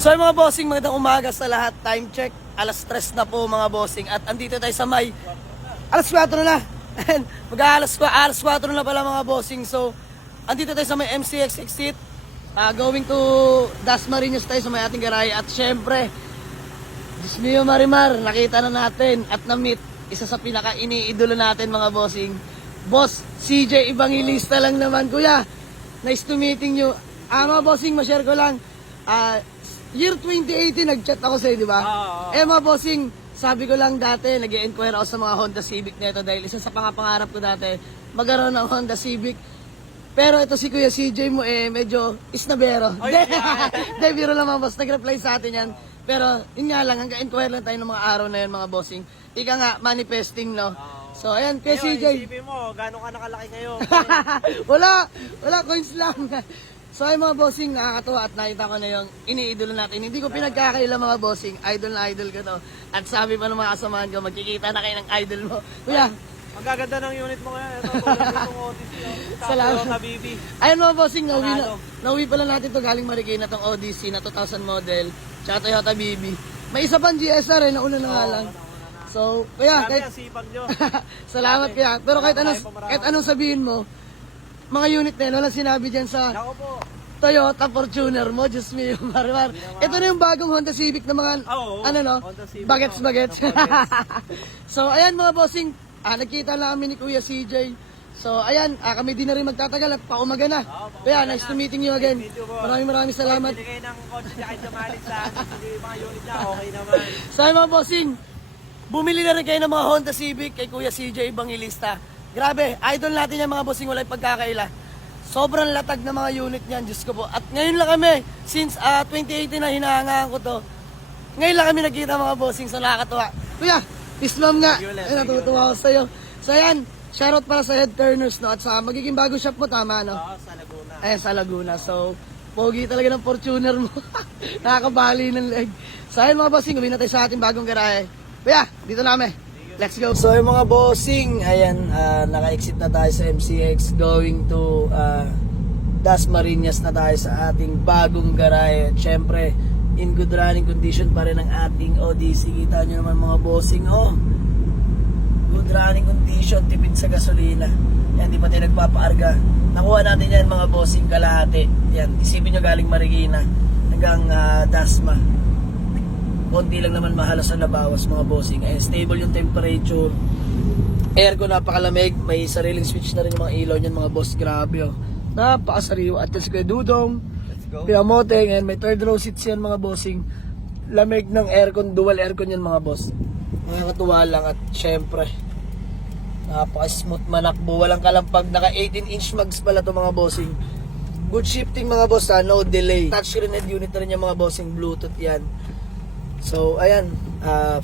So mga bossing, magandang umaga sa lahat. Time check, alas 3 na po mga bossing. At andito tayo sa may, alas 4 na. And alas 4 na pala mga bossing. So, andito tayo sa may MCX exit. Going to Dasmariñas tayo sa may ating garahe. At syempre, Diyos mio Marimar, nakita na natin at na-meet isa sa pinaka-iniidolo natin mga bossing. Boss, CJ Evangelista lang naman. Kuya, nice to meeting you. Mga bossing, ma-share ko lang. Year 2018, nag-chat ako sa'yo, di ba? Mga bossing, sabi ko lang dati, nag-i-inquire ako sa mga Honda Civic nito dahil isa sa pangarap ko dati, magkaroon ng Honda Civic. Pero ito si Kuya CJ mo medyo isnabero. Hindi, biro lang mga boss, nag-reply sa atin yan. Pero yun nga lang, hanggang inquire lang tayo ng mga araw na yun mga bossing. Ika nga, manifesting, no? So ayan, Kuya CJ. Isipin mo, gano'n ka nakalaki ngayon? wala, coins lang. So ay mga bossing, nakakatuwa at nakita ko na yung iniidolo natin. Hindi ko pinagkakaila mga bossing, idol na idol ko to. At sabi pa ng mga kasamahan ko, magkikita na kayo ng idol mo. Kuya, Ang gaganda ng unit mo ngayon. Ito, tulad itong Odyssey. Salamat. Toyota BB. ayun mga bossing, nauwi pala natin to galing Marikina, tong Odyssey na 2000 model, tsaka Toyota BB. May isa pang GSR nauna na nga lang. So, kaya, Sabi ang sipag nyo. salamat kaya. Pero kahit anong sabihin mo, mga unit na yun, walang sinabi dyan sa Ako po. Toyota Fortuner mo, Diyos mio, Marimar. Ito na yung bagong Honda Civic na mga, Oo, Honda Civic. bagets. So, ayan mga bossing, nagkita lang kami ni Kuya CJ. So, ayan, kami din na rin magtatagal at paumaga na. Kaya, nice to meeting you again. Maraming salamat. Bili kayo ng kotse niya kayo dumalit sa atin. Hindi yung mga unit niya, okay naman. So, ayan mga bossing, bumili na rin kayo ng mga Honda Civic kay Kuya CJ Evangelista. Grabe, idol natin yan mga bossing, wala pagkakaila. Sobrang latag na mga unit niyan, Diyos ko po. At ngayon lang kami, since 2018 na hinahangaan ko to, ngayon lang kami nagkita mga bossing, so nakakatuwa. Kuya, peace ma'am nga. Ay, natutuwa ako sa'yo. So ayan, shoutout para sa head turners, no? At sa magiging bago shop mo, tama, no? Oo, sa Laguna. Ayan, sa Laguna. So, pogi talaga ng Fortuner mo. Nakakabali ng leg. So ayan mga bossing, uwi na tayo sa ating bagong garahe. Kuya, dito na kami. Let's go. So yung mga bossing, ayan, naka-exit na tayo sa MCX, going to Dasmariñas na tayo sa ating bagong garahe. At syempre, in good running condition pa rin ang ating Odyssey. Kita nyo naman mga bossing, good running condition, tipid sa gasolina. Yan, di pa tayo nagpapaarga. Nakuha natin yan mga bossing, kalahati. Yan, isipin nyo galing Marikina hanggang Dasma. Konti lang naman mahalos sa labawas mga bossing. Stable yung temperature. Aircon napakalamig. May sariling switch na rin yung mga ilaw niyan mga boss. Grabe napakasariwa. At yan si Kuya Dudong, Kuya Moteng, and may third row seats yan mga bossing. Lamig ng aircon, dual aircon yan mga boss. Nakakatuwa lang at syempre napaka-smooth manakbo. Walang kalampag. Naka 18-inch mags pala to mga bossing. Good shifting mga boss, no delay. Touchscreen head unit na rin yung mga bossing. Bluetooth yan. So, ayan,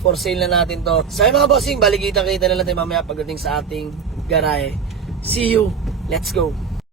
for sale na natin to. So, mga bossing, balikita-kita na lang tayo mamaya pagdating sa ating garahe. See you. Let's go.